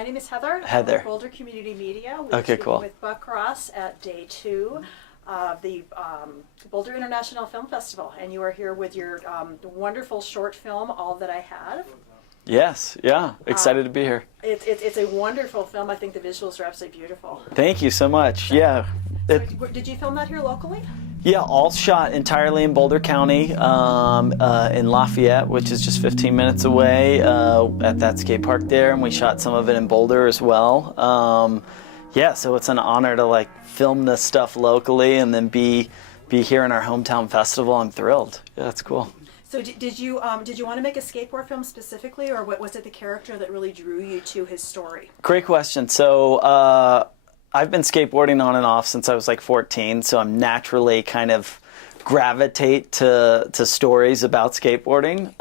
my name is Heather. Heather. I'm with Boulder Community Media. We're Okay, cool. with Buck Ross at day 2 of the Boulder International Film Festival, and you are here with your wonderful short film, All That I Have. Yes, yeah, excited to be here. It's a wonderful film. I think the visuals are absolutely beautiful. Thank you so much. Yeah. So did you film that here locally? Yeah, all shot entirely in Boulder County, in Lafayette, which is just 15 minutes away, at that skate park there, and we shot some of it in Boulder as well. Yeah, so it's an honor to film this stuff locally and then be here in our hometown festival. I'm thrilled. Yeah, that's cool. So did you want to make a skateboard film specifically, or what was it the character that really drew you to his story? Great question. So I've been skateboarding on and off since I was 14, so I'm naturally kind of gravitate to stories about skateboarding.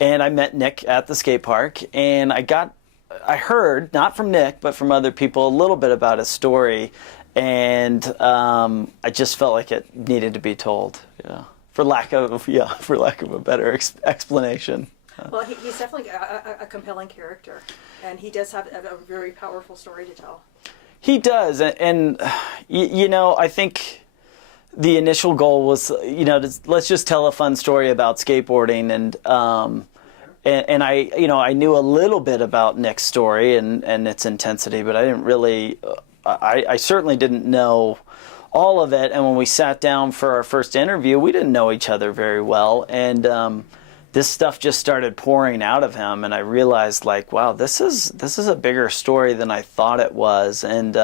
And I met Nick at the skate park, and I heard, not from Nick, but from other people, a little bit about his story, and I just felt like it needed to be told. Yeah. For lack of a better explanation. Well, he's definitely a compelling character, and he does have a very powerful story to tell. He does, and I think the initial goal was, let's just tell a fun story about skateboarding, and I knew a little bit about Nick's story and its intensity, but I didn't really, I certainly didn't know all of it. And when we sat down for our first interview, we didn't know each other very well, and this stuff just started pouring out of him, and I realized, wow, this is a bigger story than I thought it was, and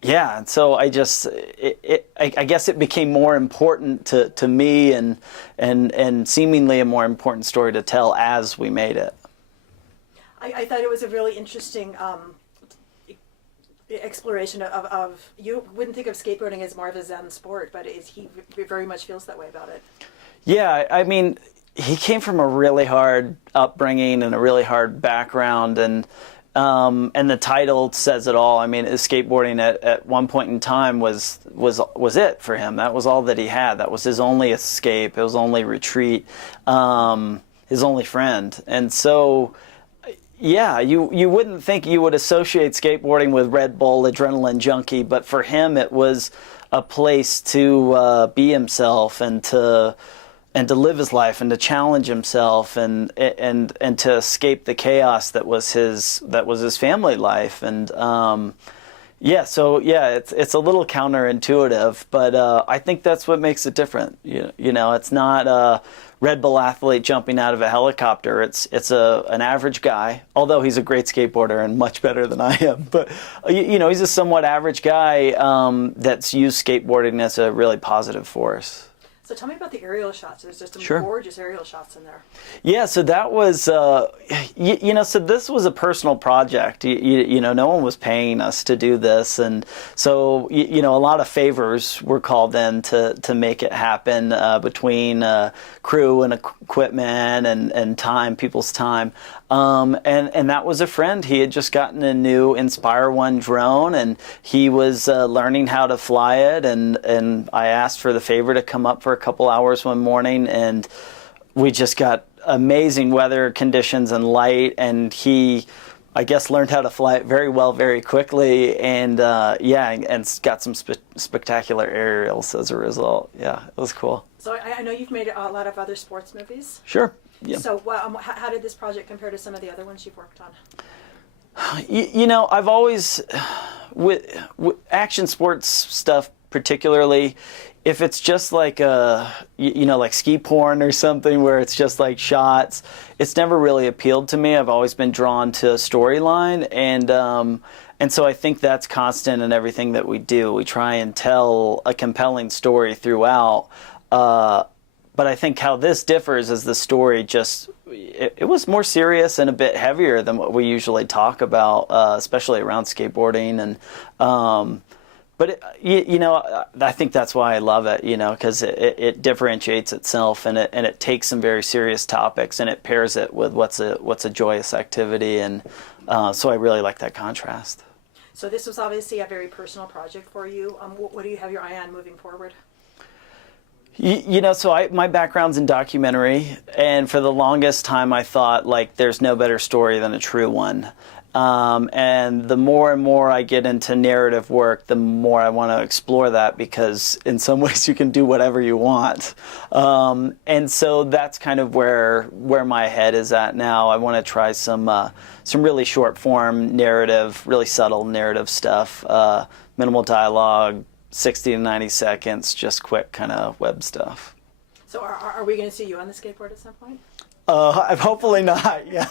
yeah, and so I guess it became more important to me, and seemingly a more important story to tell as we made it. I thought it was a really interesting exploration of you wouldn't think of skateboarding as more of a Zen sport, but he very much feels that way about it. Yeah, I mean, he came from a really hard upbringing and a really hard background, and the title says it all. I mean, skateboarding at one point in time was it for him. That was all that he had. That was his only escape, his only retreat, his only friend. And so, yeah, you wouldn't think you would associate skateboarding with Red Bull, adrenaline junkie, but for him it was a place to be himself and to live his life and to challenge himself and to escape the chaos that was his family life. And it's a little counterintuitive, but I think that's what makes it different. It's not a Red Bull athlete jumping out of a helicopter. It's an average guy, although he's a great skateboarder and much better than I am. But he's a somewhat average guy that's used skateboarding as a really positive force. So tell me about the aerial shots. There's just some gorgeous aerial shots in there. Yeah, so that was, so this was a personal project. No one was paying us to do this. And so, a lot of favors were called in to make it happen between crew and equipment and time, people's time. And that was a friend. He had just gotten a new Inspire 1 drone, and he was learning how to fly it. And I asked for the favor to come up for a couple hours one morning, and we just got amazing weather conditions and light, and he, I guess, learned how to fly it very well very quickly, and and got some spectacular aerials as a result. Yeah, it was cool. So I know you've made a lot of other sports movies. Sure. Yeah. So how did this project compare to some of the other ones you've worked on? I've always, with action sports stuff particularly, if it's just like like ski porn or something where it's just like shots, it's never really appealed to me. I've always been drawn to a storyline, and so I think that's constant in everything that we do. We try and tell a compelling story throughout, but I think how this differs is the story it was more serious and a bit heavier than what we usually talk about, especially around skateboarding. And but I think that's why I love it, because it differentiates itself, and it takes some very serious topics and it pairs it with what's a joyous activity, and so I really like that contrast. So this was obviously a very personal project for you. What do you have your eye on moving forward? So my background's in documentary, and for the longest time I thought, there's no better story than a true one. And the more and more I get into narrative work, the more I want to explore that, because in some ways you can do whatever you want. And so that's kind of where my head is at now. I want to try some really short form narrative, really subtle narrative stuff, minimal dialogue, 60 to 90 seconds, just quick kind of web stuff. So are we going to see you on the skateboard at some point? Hopefully not, yeah.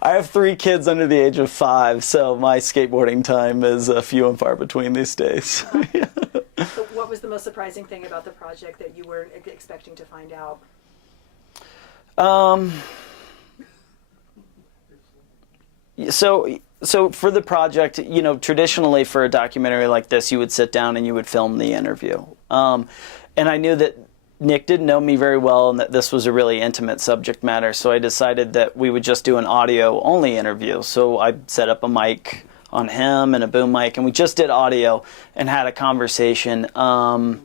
I have 3 kids under the age of 5, so my skateboarding time is few and far between these days. Yeah. So what was the most surprising thing about the project that you were expecting to find out? So for the project, traditionally for a documentary like this, you would sit down and you would film the interview. And I knew that Nick didn't know me very well and that this was a really intimate subject matter, so I decided that we would just do an audio-only interview. So I set up a mic on him and a boom mic, and we just did audio and had a conversation. And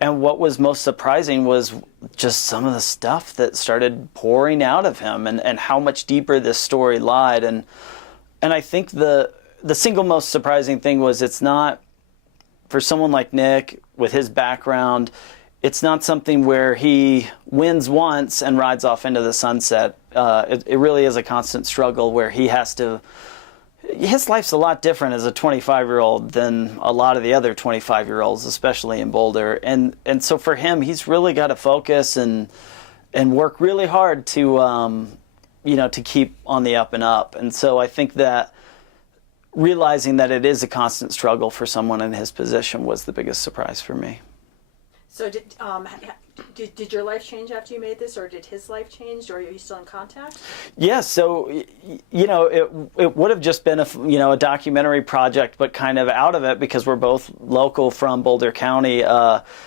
what was most surprising was just some of the stuff that started pouring out of him, and how much deeper this story lied. And I think the single most surprising thing was, it's not, for someone like Nick with his background, it's not something where he wins once and rides off into the sunset. It really is a constant struggle where he has to. His life's a lot different as a 25-year-old than a lot of the other 25-year-olds, especially in Boulder. And so for him, he's really got to focus and work really hard to to keep on the up and up. And so I think that realizing that it is a constant struggle for someone in his position was the biggest surprise for me. So did your life change after you made this, or did his life change, or are you still in contact? Yeah, so it would have just been a documentary project, but kind of out of it, because we're both local from Boulder County.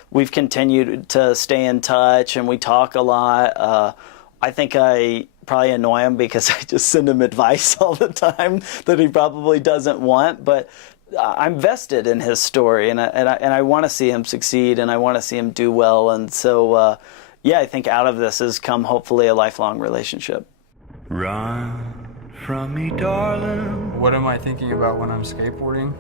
We've continued to stay in touch, and we talk a lot. I think I probably annoy him because I just send him advice all the time that he probably doesn't want, but I'm vested in his story, and I want to see him succeed, and I want to see him do well. And so, I think out of this has come hopefully a lifelong relationship. Run from me, darling. What am I thinking about when I'm skateboarding?